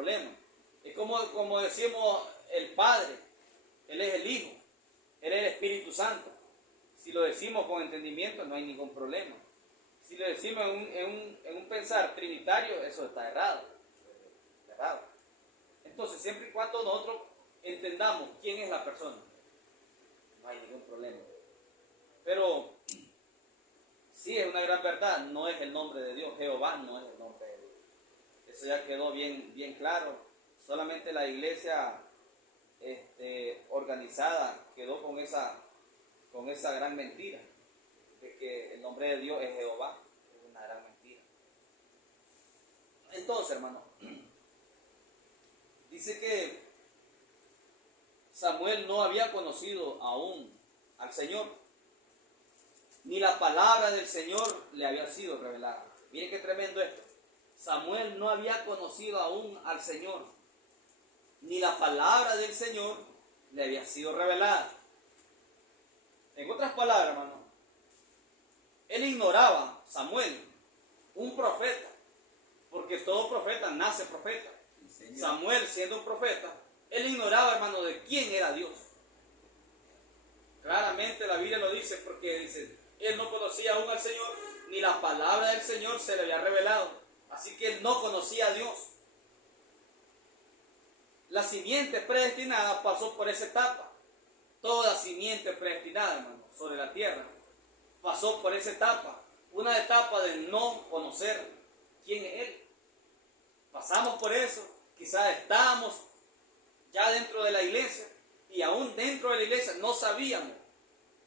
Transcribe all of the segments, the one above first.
problema. Es como decimos el Padre, Él es el Hijo, Él es el Espíritu Santo. Si lo decimos con entendimiento no hay ningún problema. Si lo decimos en un pensar trinitario, eso está errado. Errado. Entonces, siempre y cuando nosotros entendamos quién es la persona, no hay ningún problema. Pero sí es una gran verdad, no es el nombre de Dios, Jehová no es el nombre de Dios. Eso ya quedó bien claro. Solamente la iglesia organizada quedó con esa gran mentira de que el nombre de Dios es Jehová. Es una gran mentira. Entonces, hermano, dice que Samuel no había conocido aún al Señor, ni la palabra del Señor le había sido revelada. Miren qué tremendo esto. Samuel no había conocido aún al Señor, ni la palabra del Señor le había sido revelada. En otras palabras, hermano, él ignoraba, Samuel, un profeta, porque todo profeta nace profeta. Sí, Samuel, siendo un profeta, él ignoraba, hermano, de quién era Dios. Claramente la Biblia lo dice, porque dice, él no conocía aún al Señor, ni la palabra del Señor se le había revelado. Así que él no conocía a Dios. La simiente predestinada pasó por esa etapa. Toda simiente predestinada, hermano, sobre la tierra, pasó por esa etapa. Una etapa de no conocer quién es Él. Pasamos por eso. Quizás estábamos ya dentro de la iglesia y aún dentro de la iglesia no sabíamos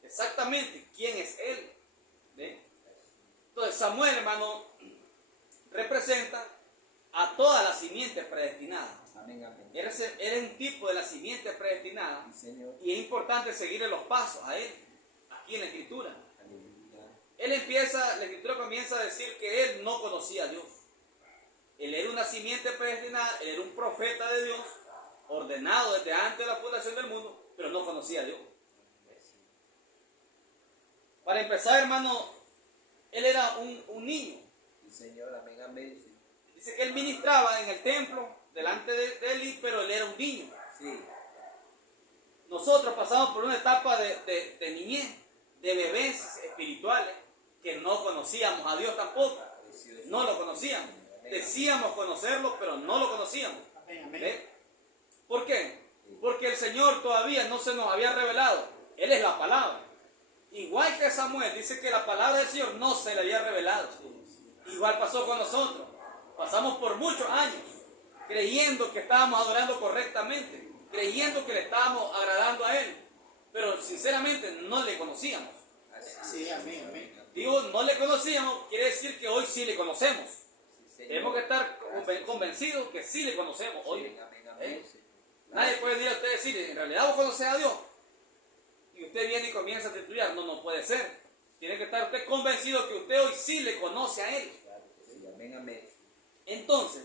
exactamente quién es Él. ¿Ve? Entonces Samuel, hermano, representa a toda la simiente predestinada. Amén, amén. Era un tipo de la simiente predestinada. Sí, y es importante seguirle los pasos a él, aquí en la Escritura. La Escritura comienza a decir que él no conocía a Dios. Él era una simiente predestinada, él era un profeta de Dios, ordenado desde antes de la fundación del mundo, pero no conocía a Dios. Para empezar, hermano, él era un niño. Sí, Señor, amén, amén. Dice que él ministraba en el templo delante de Eli, pero él era un niño. Sí. Nosotros pasamos por una etapa de niñez, de bebés espirituales, que no conocíamos a Dios tampoco. No lo conocíamos. Decíamos conocerlo, pero no lo conocíamos. ¿Ve? ¿Por qué? Porque el Señor todavía no se nos había revelado. Él es la palabra. Igual que Samuel, dice que la palabra del Señor no se le había revelado. Igual pasó con nosotros. Pasamos por muchos años creyendo que estábamos adorando correctamente, creyendo que le estábamos agradando a Él, pero sinceramente no le conocíamos. Sí, amén, amén. Digo, no le conocíamos, quiere decir que hoy sí le conocemos. Sí, tenemos que estar convencidos que sí le conocemos hoy. Sí, amén, amén. Nadie puede venir a usted y decir, en realidad vos conocés a Dios. Y usted viene y comienza a titular. No puede ser. Tiene que estar usted convencido que usted hoy sí le conoce a Él. Sí, amén, amén. Entonces,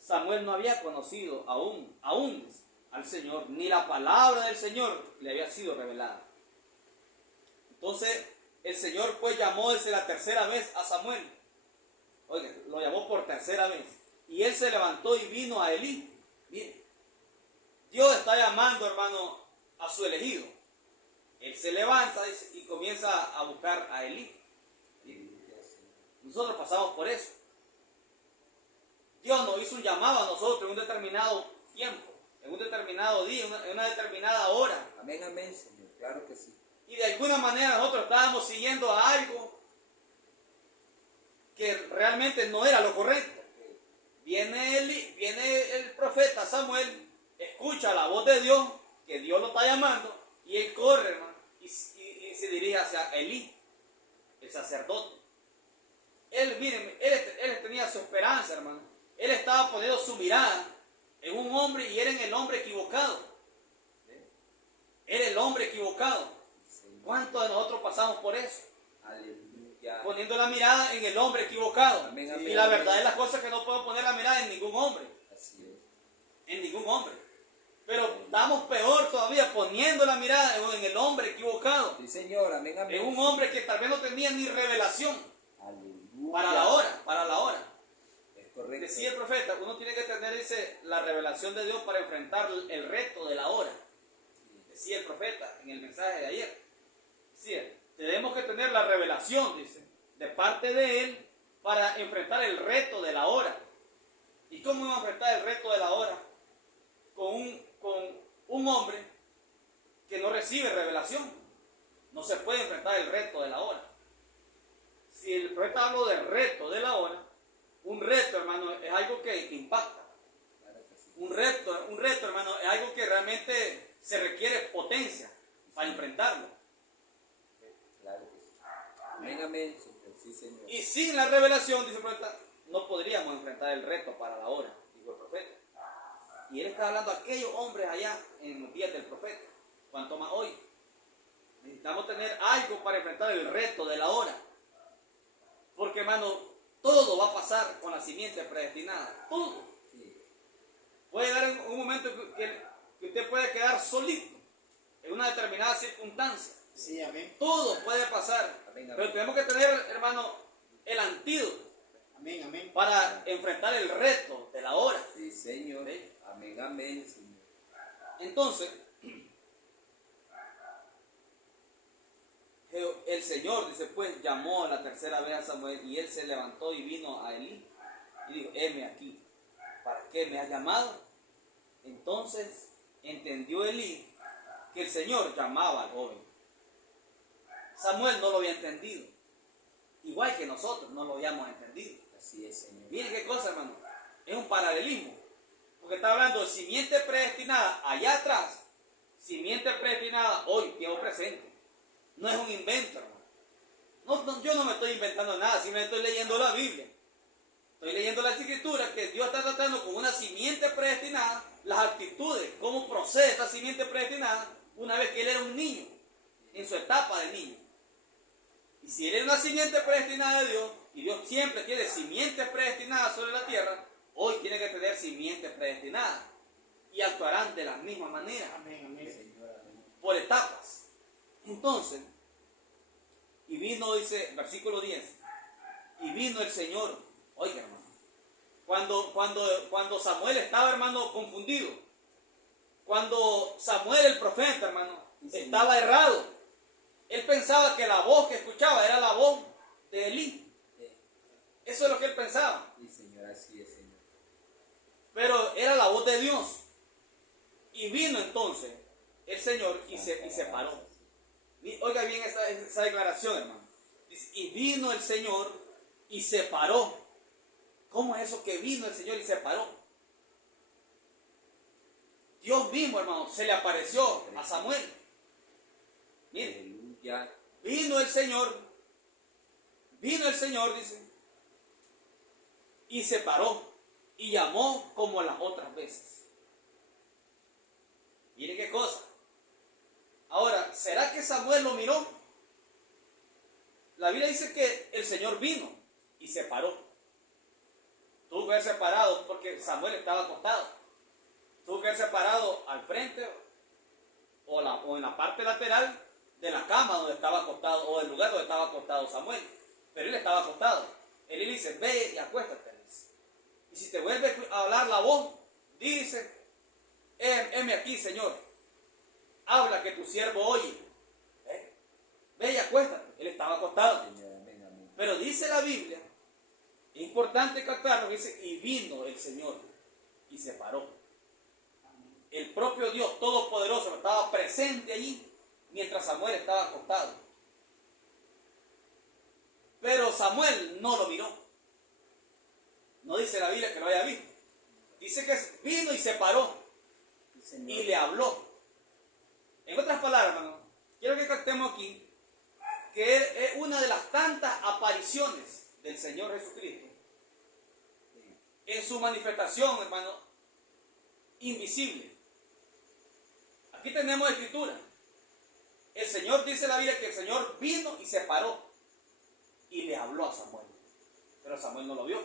Samuel no había conocido aún al Señor, ni la palabra del Señor le había sido revelada. Entonces, el Señor pues llamó desde la tercera vez a Samuel. Oiga, lo llamó por tercera vez. Y él se levantó y vino a Elí. Bien. Dios está llamando, hermano, a su elegido. Él se levanta y comienza a buscar a Elí. Nosotros pasamos por eso. Dios nos hizo un llamado a nosotros en un determinado tiempo, en un determinado día, en una determinada hora. Amén, amén, Señor, claro que sí. Y de alguna manera nosotros estábamos siguiendo a algo que realmente no era lo correcto. Viene el profeta Samuel, escucha la voz de Dios, que Dios lo está llamando, y él corre, hermano, y se dirige hacia Elí, el sacerdote. Él tenía su esperanza, hermano. Él estaba poniendo su mirada en un hombre y era en el hombre equivocado. Era el hombre equivocado. ¿Cuántos de nosotros pasamos por eso? Aleluya. Poniendo la mirada en el hombre equivocado. Amén, amén, y la verdad es las cosas que no puedo poner la mirada en ningún hombre. Así es. En ningún hombre. Pero estamos peor todavía poniendo la mirada en el hombre equivocado. Sí, Señor. Amén, amén. En un hombre que tal vez no tenía ni revelación. Aleluya. Para la hora. Es correcto. Decía el profeta, uno tiene que tener, dice, la revelación de Dios para enfrentar el reto de la hora. Decía el profeta en el mensaje de ayer. Decía, tenemos que tener la revelación, dice, de parte de Él para enfrentar el reto de la hora. ¿Y cómo vamos a enfrentar el reto de la hora? Con un hombre que no recibe revelación. No se puede enfrentar el reto de la hora. Si el profeta habló del reto de la hora, un reto, hermano, es algo que impacta. Un reto, hermano, es algo que realmente se requiere potencia para enfrentarlo. Claro que sí. Amén, amén. Sí, Señor. Y sin la revelación, dice el profeta, no podríamos enfrentar el reto para la hora, dijo el profeta. Y él está hablando a aquellos hombres allá en los días del profeta, cuanto más hoy. Necesitamos tener algo para enfrentar el reto de la hora. Porque, hermano, todo va a pasar con la simiente predestinada. Todo. Sí. Puede dar en un momento que usted puede quedar solito en una determinada circunstancia. Sí, amén. Todo puede pasar. Amén, amén. Pero tenemos que tener, hermano, el antídoto. Amén, amén. Para enfrentar el reto de la hora. Sí, Señor. ¿Sí? Amén, amén, Señor. Entonces, el Señor, dice, pues llamó la tercera vez a Samuel y él se levantó y vino a Elí y dijo, heme aquí, ¿para qué me has llamado? Entonces entendió Elí que el Señor llamaba al joven. Samuel no lo había entendido, igual que nosotros no lo habíamos entendido. Así es, Señor. Miren qué cosa, hermano, es un paralelismo, porque está hablando de simiente predestinada allá atrás, simiente predestinada hoy, tiempo presente. No es un invento, hermano. Yo no me estoy inventando nada, simplemente estoy leyendo la Biblia. Estoy leyendo las Escrituras que Dios está tratando con una simiente predestinada, las actitudes, cómo procede esta simiente predestinada una vez que él era un niño, en su etapa de niño. Y si él era una simiente predestinada de Dios, y Dios siempre tiene simientes predestinadas sobre la tierra, hoy tiene que tener simientes predestinadas. Y actuarán de la misma manera. Amén, amén. Señor, amén. Por etapas. Entonces, y vino, dice, versículo 10, y vino el Señor, oiga, hermano, cuando Samuel estaba, hermano, confundido, cuando Samuel el profeta, hermano, estaba errado, él pensaba que la voz que escuchaba era la voz de Elí. Eso es lo que él pensaba. Sí, Señor, así es, Señor. Pero era la voz de Dios. Y vino entonces el Señor y se paró. Oiga bien esa declaración, hermano. Dice, y vino el Señor y se paró. ¿Cómo es eso que vino el Señor y se paró? Dios mismo, hermano, se le apareció a Samuel. Mire, Aleluya. vino el Señor, dice, y se paró y llamó como las otras veces. Mire qué cosa. Ahora, ¿será que Samuel lo miró? La Biblia dice que el Señor vino y se paró. Tuvo que haberse parado porque Samuel estaba acostado. Tuvo que haberse parado al frente o en la parte lateral de la cama donde estaba acostado o del lugar donde estaba acostado Samuel. Pero él estaba acostado. Él le dice, ve y acuéstate. Y si te vuelve a hablar la voz, dice, heme aquí, Señor. Habla que tu siervo oye. Ve y acuéstate. Él estaba acostado. Pero dice la Biblia, es importante captarlo, que dice, y vino el Señor y se paró. El propio Dios Todopoderoso estaba presente allí mientras Samuel estaba acostado. Pero Samuel no lo miró. No dice la Biblia que lo haya visto. Dice que vino y se paró y le habló. En otras palabras, hermano, quiero que captemos aquí que es una de las tantas apariciones del Señor Jesucristo en su manifestación, hermano, invisible. Aquí tenemos escritura. El Señor, dice la Biblia, que el Señor vino y se paró y le habló a Samuel. Pero Samuel no lo vio.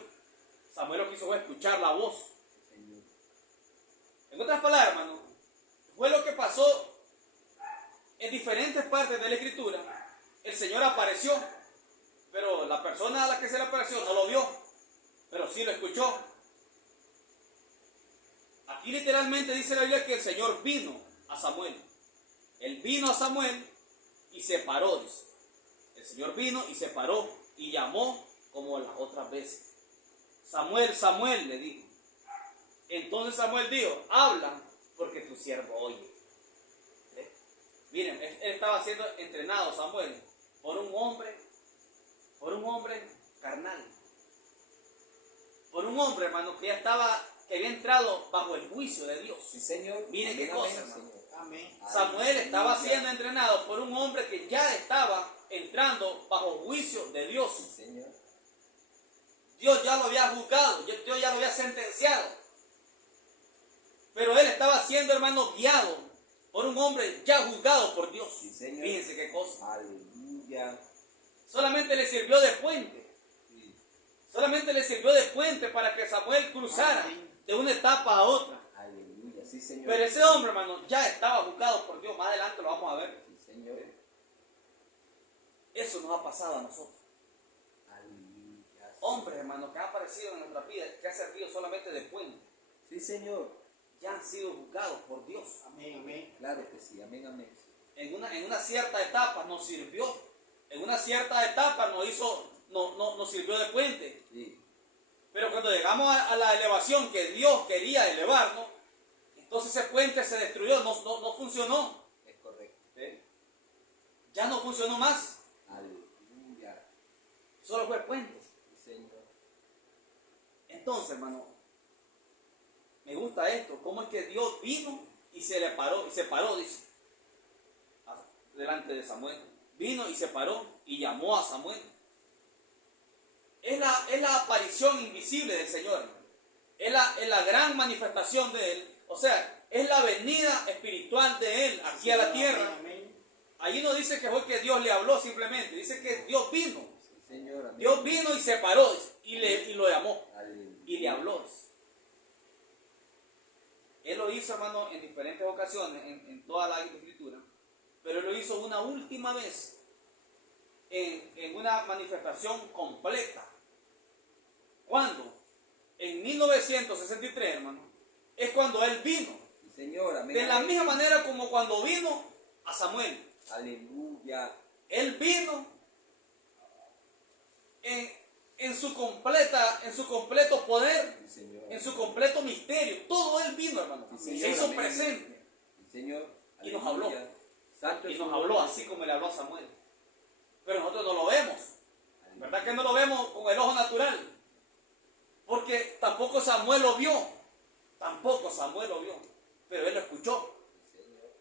Samuel lo quiso escuchar la voz. En otras palabras, hermano, fue lo que pasó en diferentes partes de la escritura. El Señor apareció, pero la persona a la que se le apareció no lo vio, pero sí lo escuchó. Aquí literalmente dice la Biblia que el Señor vino a Samuel. Él vino a Samuel y se paró, dice. El Señor vino y se paró y llamó como las otras veces. Samuel, Samuel, le dijo. Entonces Samuel dijo, habla porque tu siervo oye. Miren, él estaba siendo entrenado, Samuel, por un hombre carnal. Por un hombre, hermano, que había entrado bajo el juicio de Dios. Sí, Señor. Miren qué cosa, hermano. Amén. Samuel estaba siendo entrenado por un hombre que ya estaba entrando bajo juicio de Dios. Sí, Señor. Dios ya lo había juzgado, Dios ya lo había sentenciado. Pero él estaba siendo, hermano, guiado por un hombre ya juzgado por Dios. Sí, Señor. Fíjense qué cosa. Aleluya. Solamente le sirvió de puente. Sí. Solamente le sirvió de puente para que Samuel cruzara de una etapa a otra. Aleluya. Sí, Señor. Pero ese hombre, hermano, ya estaba juzgado por Dios. Más adelante lo vamos a ver. Sí, Señor. Eso nos ha pasado a nosotros. Aleluya. Hombres, hermano, que han aparecido en nuestra vida, que han servido solamente de puente, Sí, Señor. ya han sido juzgados por Dios. Amén, amén. Claro que sí. Amén, amén. En una cierta etapa nos sirvió. En una cierta etapa nos sirvió de puente. Sí. Pero cuando llegamos a la elevación que Dios quería elevarnos, entonces ese puente se destruyó, no funcionó. Es correcto. Ya no funcionó más. Aleluya. Solo fue puente. Sí, Señor. Entonces, hermano, me gusta esto. Cómo es que Dios vino y se paró, dice, delante de Samuel. Vino y se paró y llamó a Samuel. Es la aparición invisible del Señor. Es la gran manifestación de Él. O sea, es la venida espiritual de Él aquí a la tierra. Allí no dice que fue que Dios le habló simplemente. Dice que Dios vino. Sí, Señor. Amén. Dios vino y se paró y lo llamó. Aleluya. Y le habló. Él lo hizo, hermano, en diferentes ocasiones, en toda la escritura. Pero él lo hizo una última vez en una manifestación completa. ¿Cuándo? En 1963, hermano. Es cuando él vino. Sí, Señor. Amén. De la amén. misma manera como cuando vino a Samuel. Aleluya. Él vino en su completo poder, Sí, Señor. en su completo misterio. Todo él vino, hermano. Sí, Se Señor. hizo Amén. presente. Sí, Señor. Y nos Aleluya. habló. Santo Y es nos su habló nombre. así como le habló a Samuel. Pero nosotros no lo vemos. ¿Verdad que no lo vemos con el ojo natural? Porque tampoco Samuel lo vio. Tampoco Samuel lo vio. Pero él lo escuchó. Sí, Señor.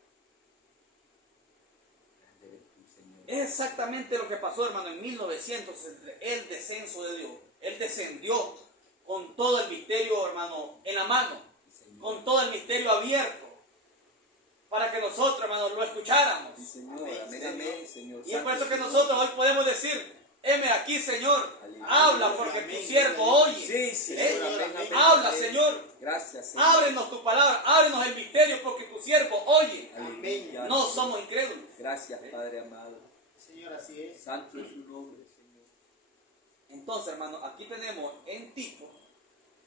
Grande eres tú, Señor. Es exactamente lo que pasó, hermano, en 1963. El descenso de Dios. Él descendió con todo el misterio, hermano, en la mano. Sí, Señor. Con todo el misterio abierto. Para que nosotros, hermano, lo escucháramos. Sí, Señor. Amén, amén, Señor. Y es por Santo eso que es tu nosotros nombre. hoy podemos decir, heme aquí, Señor, Aleluya. habla porque Amén. tu siervo oye. Sí, Señor. ¿Eh? Amén, amén. Habla, Amén. Señor. Gracias, Señor. Ábrenos tu palabra, ábrenos el misterio porque tu siervo oye. Aleluya. No somos incrédulos. Gracias, Padre amado. Señor, así es. Santo es su nombre, Señor. Entonces, hermano, aquí tenemos en tipo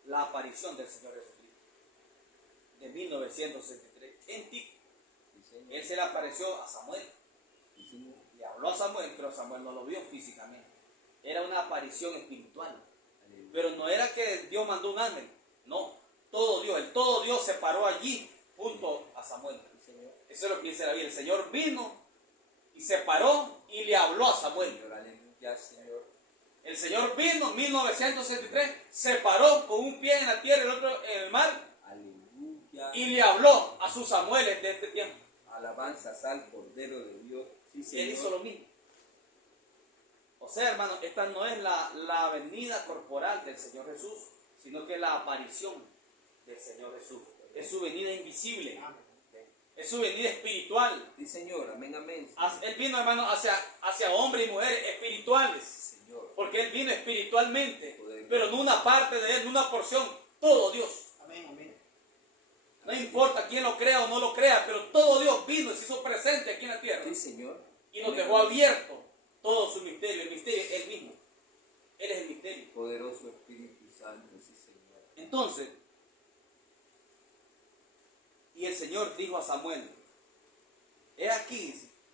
la aparición del Señor Jesucristo de 1963. En tipo, Sí, Señor. Él se le apareció a Samuel. Sí, Señor. Le habló a Samuel, pero Samuel no lo vio físicamente. Era una aparición espiritual. Aleluya. Pero no era que Dios mandó un ángel. No, todo Dios se paró allí junto a Samuel. Sí, Señor. Eso es lo que dice la Biblia. El Señor vino y se paró y le habló a Samuel. Señor, aleluya, Señor. El Señor vino en 1963, se paró con un pie en la tierra y el otro en el mar Aleluya. y le habló a sus Samueles de este tiempo. Alabanzas al Cordero de Dios. Sí, Señor. Él hizo lo mismo. O sea, hermano, esta no es la venida corporal del Señor Jesús, sino que es la aparición del Señor Jesús. Es su venida invisible. Es su venida espiritual. Sí, Señor. Amén, amén. Él vino, hermano, hacia hombres y mujeres espirituales. Señor. Porque Él vino espiritualmente, pero no una parte de Él, no una porción. Todo Dios. Amén, amén. No importa quién lo crea o no lo crea, pero todo Dios vino y se hizo presente aquí en la tierra. Sí, Señor. Y nos dejó abierto todo su misterio. El misterio es Él mismo. Él es el misterio. Poderoso Espíritu Santo, sí, Señor. Entonces, Y el Señor dijo a Samuel, he aquí,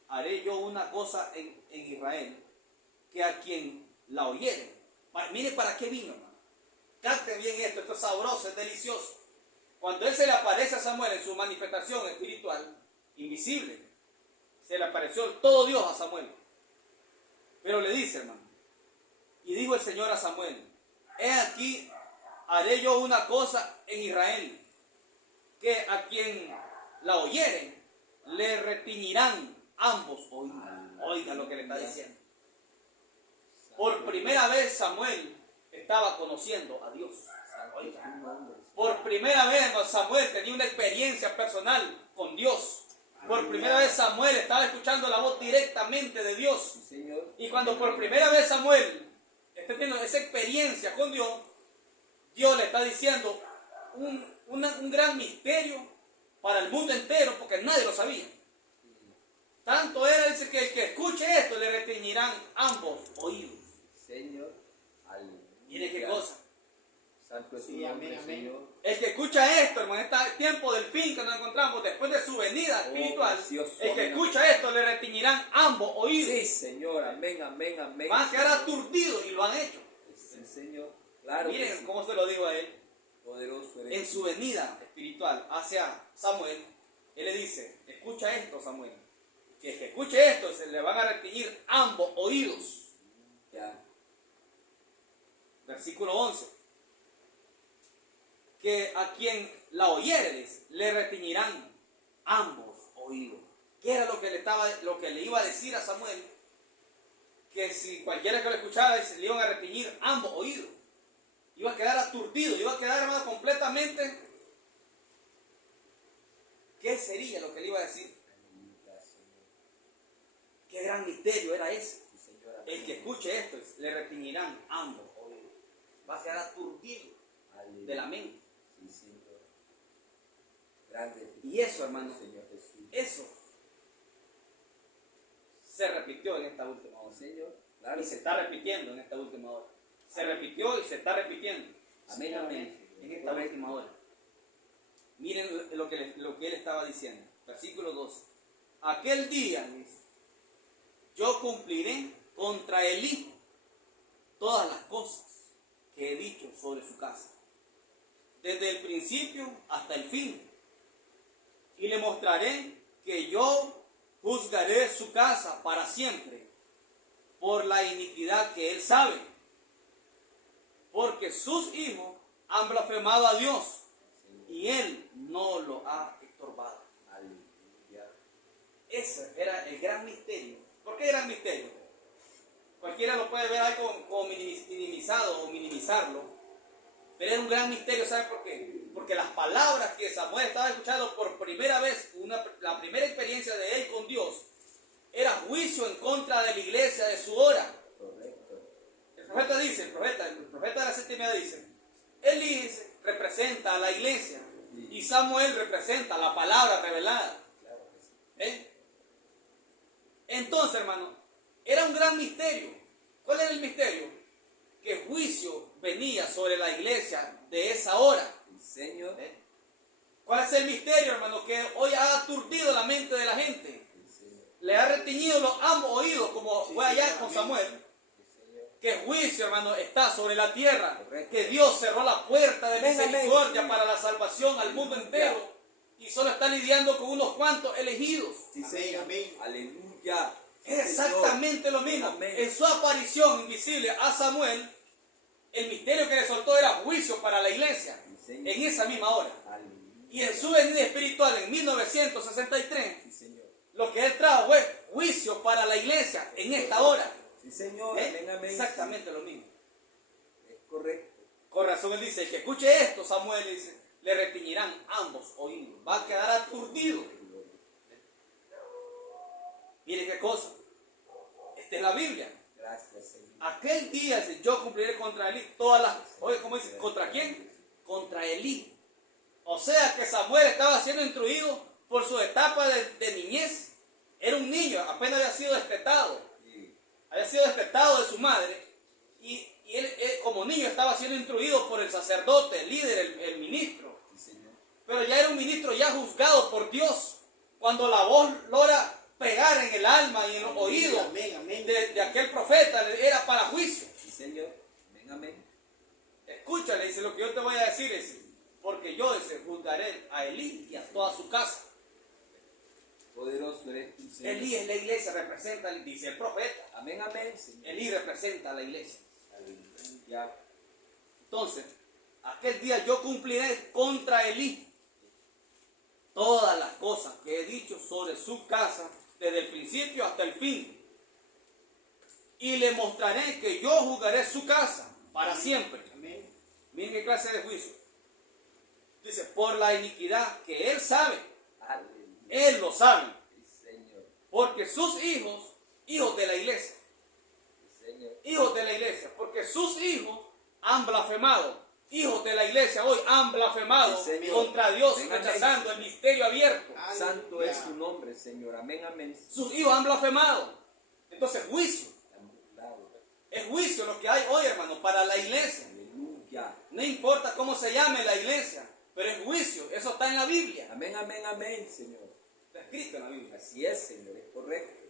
haré yo una cosa en Israel, que a quien la oyere. Mire para qué vino, hermano. Capten bien esto es sabroso, es delicioso. Cuando él se le aparece a Samuel en su manifestación espiritual, invisible, se le apareció todo Dios a Samuel. Pero le dice, hermano, y dijo el Señor a Samuel, he aquí, haré yo una cosa en Israel, que a quien la oyere, le retiñirán ambos oídos. Oiga lo que le está diciendo. Por primera vez Samuel estaba conociendo a Dios. Oiga. Por primera vez Samuel tenía una experiencia personal con Dios. Por primera vez Samuel estaba escuchando la voz directamente de Dios. Y cuando por primera vez Samuel está teniendo esa experiencia con Dios, Dios le está diciendo un gran misterio para el mundo entero, porque nadie lo sabía. Tanto era, dice, que el que escuche esto le retiñirán ambos oídos. Señor, mire qué cosa. Santo es tu Sí, nombre, amén, amén. Señor. El que escucha esto, hermano, en este tiempo del fin que nos encontramos después de su venida espiritual, precioso, el que amén. escucha esto le retiñirán ambos oídos. Sí, Señor, amén, amén, amén. Van a quedar aturdidos y lo han hecho. El Señor, claro. Miren Sí. cómo se lo digo a él. Poderoso eres. En su venida espiritual hacia Samuel, él le dice, escucha esto, Samuel, que el que escuche esto se le van a retiñir ambos oídos. Ya. Versículo 11. Que a quien la oyere le retiñirán ambos oídos. ¿Qué era lo que le iba a decir a Samuel? Que si cualquiera que lo escuchara le iban a retiñir ambos oídos. Iba a quedar aturdido, iba a quedar, hermano, completamente. ¿Qué sería lo que le iba a decir? Qué gran misterio era ese. El que escuche esto le retiñirán ambos oídos. Va a quedar aturdido de la mente. Sí, Señor. Grande. Y eso, hermano, Señor Jesús. eso se repitió en esta última hora. Señor, claro. Y se está repitiendo en esta última hora. Se repitió y se está repitiendo. Amén, amén. En esta última hora. Miren lo que él estaba diciendo. Versículo 12. Aquel día, dice, yo cumpliré contra Elí todas las cosas que he dicho sobre su casa, desde el principio hasta el fin. Y le mostraré que yo juzgaré su casa para siempre por la iniquidad que él sabe, porque sus hijos han blasfemado a Dios y él no lo ha estorbado. Aleluya. Ese era el gran misterio. ¿Por qué gran misterio? Cualquiera lo puede ver algo como minimizado o minimizarlo, pero es un gran misterio. ¿Sabe por qué? Porque las palabras que Samuel estaba escuchando por primera vez, la primera experiencia de él con Dios, era juicio en contra de la iglesia de su hora. Correcto. El profeta dice, el profeta de la séptima dice, Elí representa a la iglesia y Samuel representa la palabra revelada. Claro que sí. ¿Eh? Entonces, hermano, era un gran misterio. ¿Cuál era el misterio? Que juicio venía sobre la iglesia de esa hora. Señor. ¿Eh? ¿Cuál es el misterio, hermano? Que hoy ha aturdido la mente de la gente. Le ha retiñido los ambos oídos, como fue allá con Samuel. Que juicio, hermano, está sobre la tierra. Correcto. Que Dios cerró la puerta de Amén, misericordia amén. para la salvación al mundo entero. Y solo está lidiando con unos cuantos elegidos. Sí, Amén, Señor. amén. Aleluya. Es exactamente lo mismo. Amén. En su aparición invisible a Samuel, el misterio que le soltó era juicio para la iglesia. Señor. En esa misma hora. Aleluya. Y en su venida espiritual en 1963, Sí, Señor. lo que él trajo fue juicio para la iglesia en esta hora. Sí, Señor. ¿Eh? Amén, amén. Exactamente lo mismo. Es correcto. Con razón él dice, el que escuche esto, Samuel dice, le retiñirán ambos oídos. Va a quedar aturdido. Mire qué cosa. Esta es la Biblia. Gracias, Señor. Aquel día dice, yo cumpliré contra Elí todas las... Oye, ¿cómo dice? ¿Contra quién? Contra Elí. O sea que Samuel estaba siendo instruido por su etapa de niñez. Era un niño, apenas había sido destetado. Sí. Había sido destetado de su madre. Y él como niño estaba siendo instruido por el sacerdote, el líder, el ministro. Sí, Señor. pero ya era un ministro ya juzgado por Dios. Cuando la voz logra pegar en el alma y en los oídos Amén, amén. de aquel profeta, era para juicio. Sí, Señor. Amén, amén. Escúchale, dice, lo que yo te voy a decir es, porque yo juzgaré a Elí y a toda su casa. Poderoso eres tú, Señor. Elí es la iglesia, representa, dice el profeta. Amén, amén, Señor. Elí representa a la iglesia. Aleluya. Entonces, aquel día yo cumpliré contra Elí todas las cosas que he dicho sobre su casa desde el principio hasta el fin. Y le mostraré que yo juzgaré su casa para siempre. Amén. Miren qué clase de juicio. Dice, por la iniquidad que él sabe, Aleluya. él lo sabe. Sí, Señor. Porque sus hijos de la iglesia, Sí, Señor. hijos de la iglesia, porque sus hijos han blasfemado. Hijos de la iglesia hoy han blasfemado Sí, Señor. contra Dios, Amén, rechazando el misterio abierto. Aleluya. Santo es su nombre, Señor. Amén, amén. Sus hijos han blasfemado. Entonces, juicio. Es juicio lo que hay hoy, hermano, para la iglesia. Aleluya. No importa cómo se llame la iglesia, pero es juicio. Eso está en la Biblia. Amén, amén, amén, Señor. Está escrito en la Biblia. Así es, Señor. Es correcto.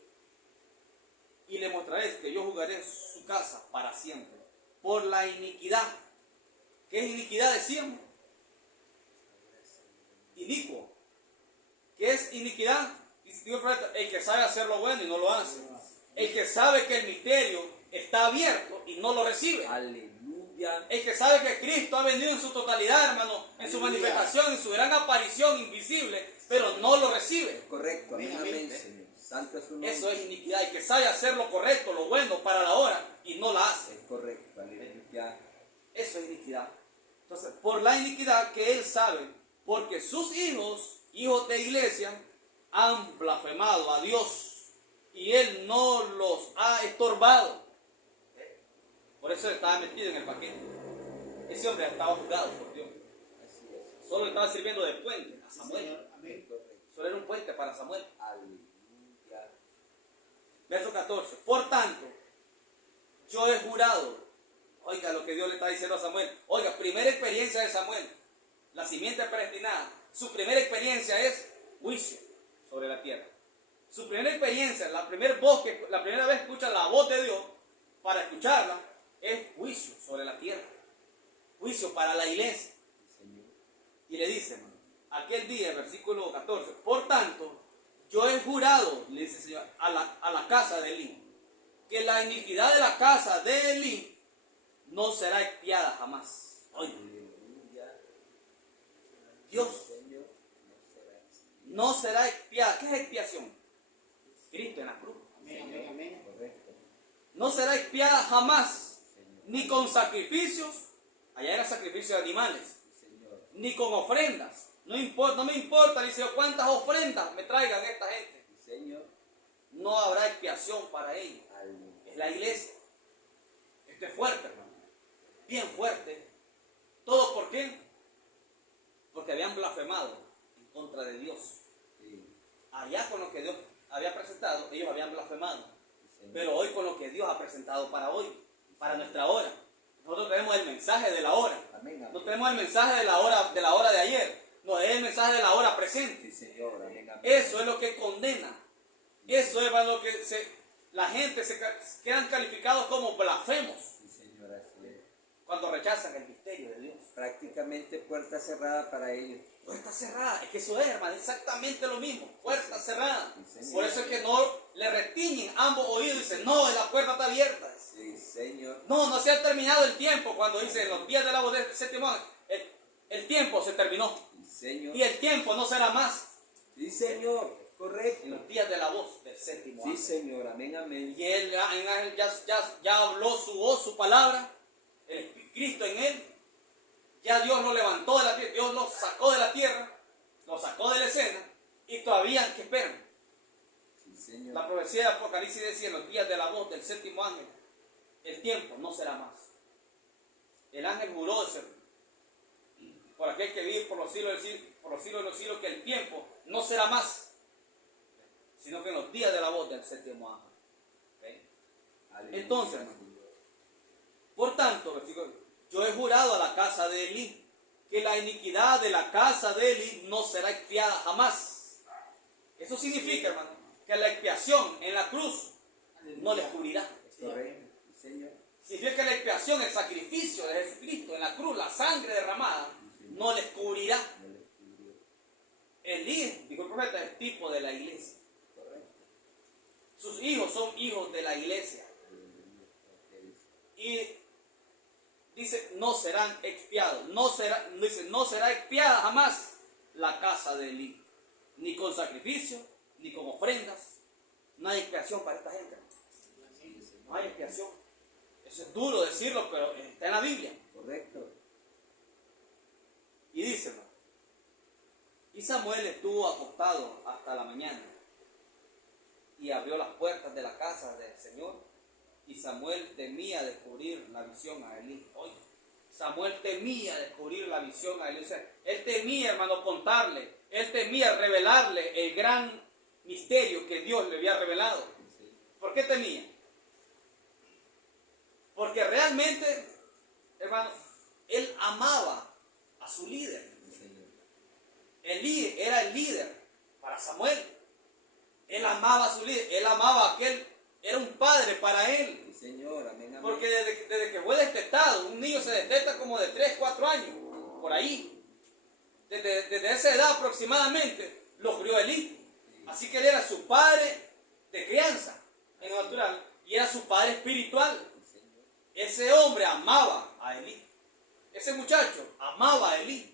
Y le mostraré que yo jugaré su casa para siempre. Por la iniquidad. ¿Qué es iniquidad? Decíamos. Inicuo. ¿Qué es iniquidad? Dice el profeta, el que sabe hacer lo bueno y no lo hace. El que sabe que el misterio está abierto y no lo recibe. Aleluya. El que sabe que Cristo ha venido en su totalidad, hermano, en su Aleluya. manifestación, en su gran aparición invisible, pero no lo recibe. Es correcto. Amén, Amén, amén, amén. Señor. Santo es su nombre. Eso es iniquidad. El que sabe hacer lo correcto, lo bueno para la hora y no la hace. Es correcto. Aleluya. Eso es iniquidad. Entonces, por la iniquidad que él sabe, porque sus hijos de iglesia, han blasfemado a Dios y él no los ha estorbado. Por eso él estaba metido en el paquete. Ese hombre estaba juzgado por Dios. Así es. Solo le estaba sirviendo de puente a Sí, Samuel. Señor. Amén. Correcto. Solo era un puente para Samuel. Aleluya. Verso 14. Por tanto, yo he jurado. Oiga lo que Dios le está diciendo a Samuel. Oiga, primera experiencia de Samuel. La simiente predestinada. Su primera experiencia es juicio sobre la tierra. Su primera experiencia, la primera vez que escucha la voz de Dios, para escucharla, es juicio sobre la tierra. Juicio para la iglesia. Sí, Señor. Y le dice, hermano, aquel día, versículo 14, por tanto, yo he jurado, le dice el Señor, a la casa de Elí, que la iniquidad de la casa de Elí no será expiada jamás. Oye, Aleluya. Dios Señor, no será así. no será expiada. ¿Qué es expiación? Cristo en la cruz. Amén, amén, amén. Correcto. No será expiada jamás, Señor. ni con sacrificios, allá era sacrificio de animales, Señor. ni con ofrendas. No me importa, dice, cuántas ofrendas me traigan esta gente. Señor. No habrá expiación para ellos. Aleluya. Es la iglesia. Esto es fuerte, hermano. Bien fuerte. ¿Todo por qué? Porque habían blasfemado en contra de Dios. Sí. Allá con lo que Dios había presentado, ellos habían blasfemado. Señor. Pero hoy con lo que Dios ha presentado para hoy, para nuestra hora. Nosotros tenemos el mensaje de la hora. Amén, amén. No tenemos el mensaje de la hora de ayer. No, es el mensaje de la hora presente. Sí, Señor. Amén, amén. Eso es lo que condena. Eso es lo que la gente se quedan calificados como blasfemos Sí, Señor, así es. cuando rechazan el misterio de Dios. Prácticamente puerta cerrada para ellos. Puerta cerrada, es que eso es, hermano, exactamente lo mismo, puerta cerrada. Sí, señor. Por eso es que no le retiñen ambos oídos y dicen, no, la puerta está abierta. Sí, Señor. No se ha terminado el tiempo. Cuando dice en los días de la voz del séptimo ángel, el tiempo se terminó. Sí, Señor. Y el tiempo no será más Sí, Señor. en Correcto. los días de la voz del séptimo Sí, ángel. Señor. Amén, amén. Y él ya habló su voz, su palabra, Cristo en él. Ya Dios lo levantó de la tierra, Dios lo sacó de la tierra, lo sacó de la escena, y todavía, ¿qué esperan? Sí, Señor. La profecía de Apocalipsis decía en los días de la voz del séptimo ángel, el tiempo no será más. El ángel juró de ser, por aquel que vive por los siglos de los siglos, que el tiempo no será más, sino que en los días de la voz del séptimo ángel. ¿Ok? Aleluya. Entonces, por tanto, versículo, yo he jurado a la casa de Elí que la iniquidad de la casa de Eli no será expiada jamás. Eso significa, hermano, que la expiación en la cruz no les cubrirá. Correcto, Señor. Significa que la expiación, el sacrificio de Jesucristo en la cruz, la sangre derramada, no les cubrirá. Elí, dijo el profeta, es tipo de la iglesia. Sus hijos son hijos de la iglesia. Y dice, no serán expiados. Dice, no será expiada jamás la casa de Elí. Ni con sacrificio, ni con ofrendas. No hay expiación para esta gente. No hay expiación. Eso es duro decirlo, pero está en la Biblia. Correcto. Y dice, hermano, y Samuel estuvo acostado hasta la mañana y abrió las puertas de la casa del Señor, y Samuel temía descubrir la visión a Elí. Oye, Samuel temía descubrir la visión a Elí. O sea, él temía, hermano, contarle, él temía revelarle el gran misterio que Dios le había revelado. ¿Por qué temía? Porque realmente, hermano, él amaba a su líder. Elí era el líder para Samuel. Él amaba a su líder. Él amaba a aquel. Era un padre para él. Señor, amén, amén. Porque desde que fue destetado, un niño se desteta como de 3, 4 años, por ahí. Desde esa edad aproximadamente, lo crió Elí. Así que él era su padre de crianza, en lo natural, y era su padre espiritual. Ese hombre amaba a Elí. Ese muchacho amaba a Elí.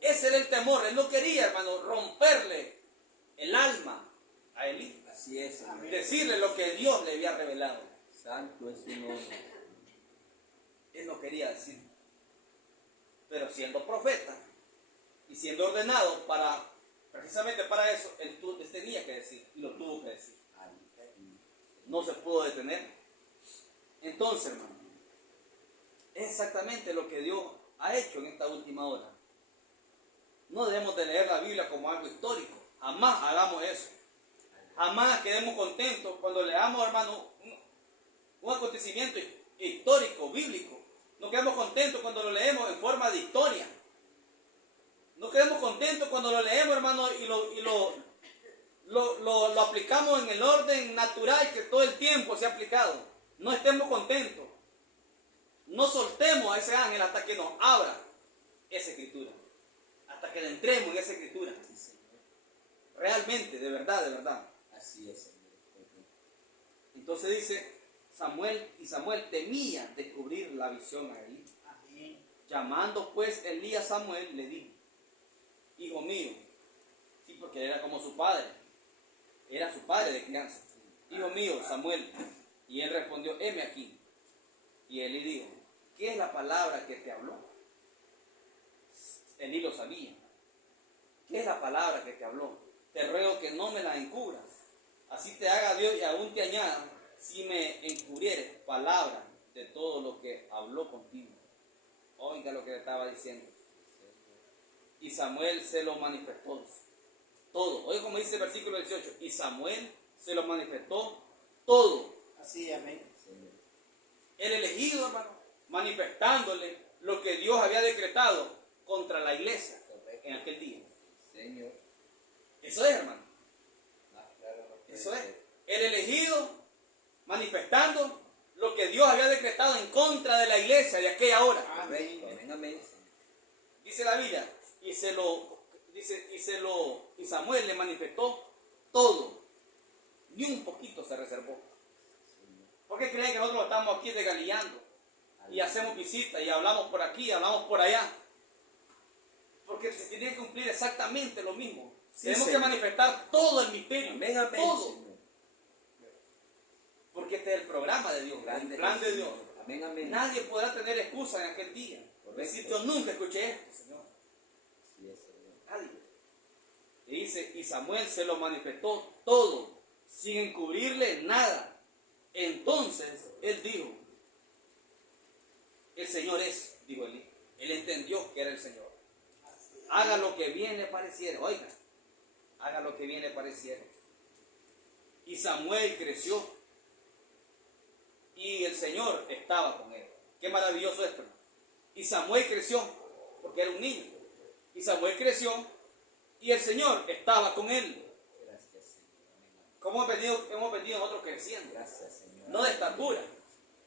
Ese era el temor. Él no quería, hermano, romperle el alma a Elí. Así es, Señor. Decirle lo que Dios le había revelado. Santo es su nombre. Él no quería decir. Pero siendo profeta y siendo ordenado precisamente para eso, él tenía que decir y lo tuvo que decir. No se pudo detener. Entonces, hermano, es exactamente lo que Dios ha hecho en esta última hora. No debemos de leer la Biblia como algo histórico. Jamás hagamos eso. Jamás quedemos contentos cuando leamos, hermano, un acontecimiento histórico, bíblico. No quedemos contentos cuando lo leemos en forma de historia. No quedemos contentos cuando lo leemos, hermano, y lo aplicamos en el orden natural que todo el tiempo se ha aplicado. No estemos contentos. No soltemos a ese ángel hasta que nos abra esa escritura. Hasta que entremos en esa escritura. Realmente, de verdad, de verdad. Así es, Señor. Entonces dice, Samuel temía descubrir la visión a Elí. Amén. Llamando pues Elí a Samuel, le dijo, hijo mío, sí, porque era como su padre, era su padre de crianza. Hijo mío, Samuel. Y él respondió, heme aquí. Y Elí dijo, ¿qué es la palabra que te habló? Elí lo sabía. ¿Qué es la palabra que te habló? Te ruego que no me la encubras. Así te haga Dios y aún te añada si me encubrieres palabra de todo lo que habló contigo. Oiga lo que le estaba diciendo. Y Samuel se lo manifestó todo. Oiga como dice el versículo 18. Y Samuel se lo manifestó todo. Así, amén. El elegido, hermano, manifestándole lo que Dios había decretado contra la iglesia en aquel día. Señor. Eso es, hermano. Eso es. El elegido manifestando lo que Dios había decretado en contra de la iglesia de aquella hora. Amén. Amén. Dice la Biblia, y Samuel le manifestó todo. Ni un poquito se reservó. ¿Por qué creen que nosotros estamos aquí desgalillando? Y hacemos visitas y hablamos por aquí, hablamos por allá. Porque se tiene que cumplir exactamente lo mismo. Sí, tenemos que manifestar todo el misterio. Amén, amén, todo. Señor. Porque este es el programa de Dios, el plan de Dios. Amén, amén. Nadie podrá tener excusa en aquel día. Decir, yo nunca escuché esto, Señor. Sí, es, Señor. Nadie. Y dice, y Samuel se lo manifestó todo, sin encubrirle nada. Entonces él dijo, el Señor es, dijo Elí. Él entendió que era el Señor. Haga lo que bien le pareciera. Oiga, haga lo que bien le pareciera. Y Samuel creció. Y el Señor estaba con él. Qué maravilloso esto. Y Samuel creció. porque era un niño. Y Samuel creció y el Señor estaba con él. Gracias, Señor. ¿Cómo hemos venido nosotros creciendo? Gracias, Señor. No de estatura,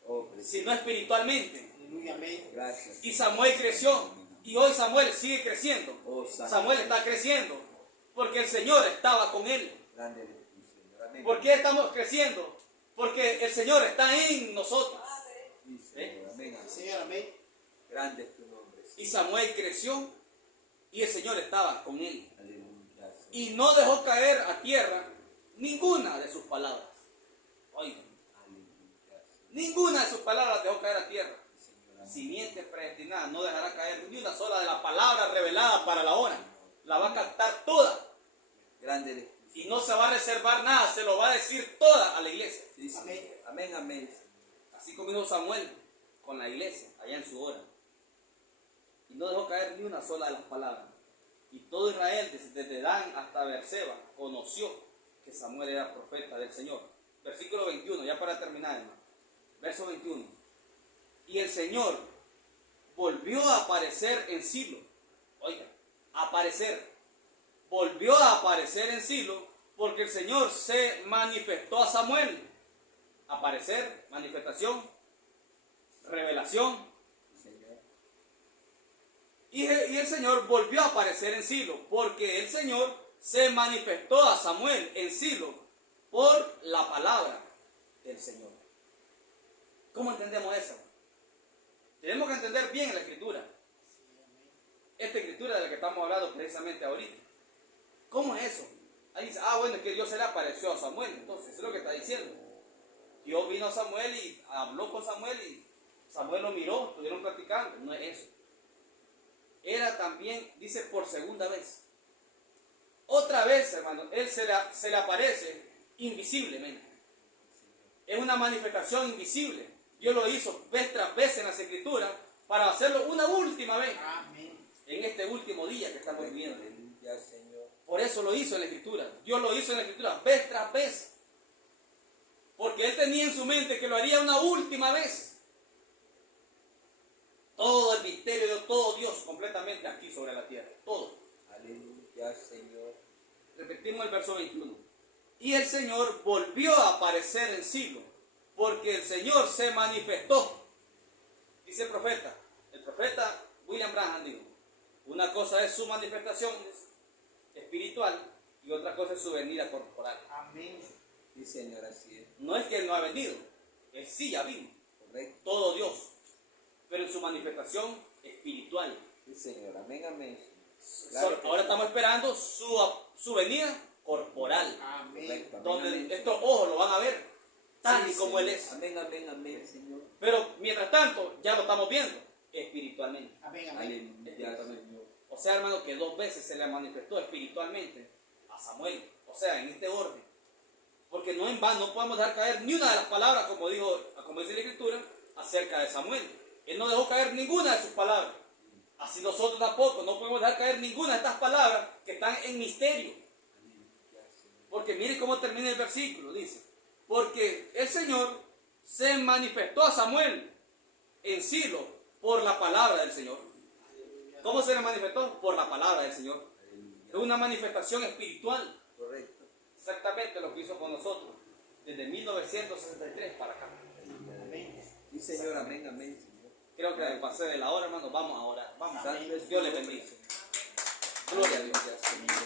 Oh, precioso. sino espiritualmente. Aleluya, amén. Gracias. Y Samuel creció. Y hoy Samuel sigue creciendo. Oh, santo. Samuel está creciendo porque el Señor estaba con él. Grande eres tú, Señor. Amén. ¿Por qué estamos creciendo? Porque el Señor está en nosotros. Sí, Señor. Amén. Señor, amén. Grande es tu nombre, Señor. Y Samuel creció y el Señor estaba con él. Aleluya, Señor. Y no dejó caer a tierra ninguna de sus palabras. Oigan, Aleluya, ninguna de sus palabras dejó caer a tierra. Señor. Amén. Simiente predestinada no dejará caer ni una sola de la palabra revelada para la hora. La va a captar toda. Grande eres tú. Y no se va a reservar nada, se lo va a decir toda a la iglesia. Sí, Señor. Amén. Amén, amén, Señor. Así como hizo Samuel con la iglesia, allá en su hora. Y no dejó caer ni una sola de las palabras. Y todo Israel, desde Dan hasta Beerseba, conoció que Samuel era profeta del Señor. Versículo 21, ya para terminar, hermano. Verso 21. Y el Señor volvió a aparecer en Silo. Oiga, aparecer. Volvió a aparecer en Silo porque el Señor se manifestó a Samuel. Aparecer, manifestación, revelación. Señor. Y el Señor volvió a aparecer en Silo porque el Señor se manifestó a Samuel en Silo por la palabra del Señor. ¿Cómo entendemos eso? Tenemos que entender bien la escritura. Esta escritura de la que estamos hablando precisamente ahorita. ¿Cómo es eso? Ahí dice, bueno, es que Dios se le apareció a Samuel. Entonces, eso es lo que está diciendo. Dios vino a Samuel y habló con Samuel y Samuel lo miró, estuvieron platicando. No es eso. Era también, dice, por segunda vez. Otra vez, hermano, Él se le aparece invisiblemente. Es una manifestación invisible. Dios lo hizo vez tras vez en las Escrituras para hacerlo una última vez Amén. en este último día que estamos viviendo. Aleluya, Señor. Por eso lo hizo en la Escritura. Dios lo hizo en la Escritura vez tras vez. Porque Él tenía en su mente que lo haría una última vez. Todo el misterio de todo Dios completamente aquí sobre la tierra. Todo. Aleluya, Señor. Repetimos el verso 21. Y el Señor volvió a aparecer en Silo, porque el Señor se manifestó. Dice el profeta William Branham dijo, una cosa es su manifestación espiritual y otra cosa es su venida corporal. Amén. Sí, Señor, así es. No es que Él no ha venido, Él sí ya vino, Correcto. todo Dios, pero en su manifestación espiritual. Sí, Señor. Amén, amén. Claro que Ahora sí. estamos esperando su venida corporal, Amén. Correcto. Amén, donde amén. estos ojos lo van a ver tal y Sí, como Él Señor. es. Amén, amén, amén, Señor. Pero mientras tanto, ya lo estamos viendo espiritualmente. Amén. Amén. Aleluya, Señor. O sea, hermano, que 2 veces se le manifestó espiritualmente a Samuel. O sea, en este orden. Porque no en vano, no podemos dejar caer ni una de las palabras, como dice la Escritura, acerca de Samuel. Él no dejó caer ninguna de sus palabras. Así nosotros tampoco no podemos dejar caer ninguna de estas palabras que están en misterio. Aleluya, Señor. Porque mire cómo termina el versículo, dice. Porque el Señor se manifestó a Samuel en Silo por la palabra del Señor. ¿Cómo se le manifestó? Por la palabra del Señor. Aleluya. Es una manifestación espiritual. Correcto. Exactamente lo que hizo con nosotros. Desde 1963 para acá. Amén. Sí, Señor. Amén, amén, Señor. Creo que pasé de la hora, hermano. Vamos a orar. Vamos. Santo es tu Dios le nombre, bendiga. Señor. Gloria a Dios. Aleluya, Señor.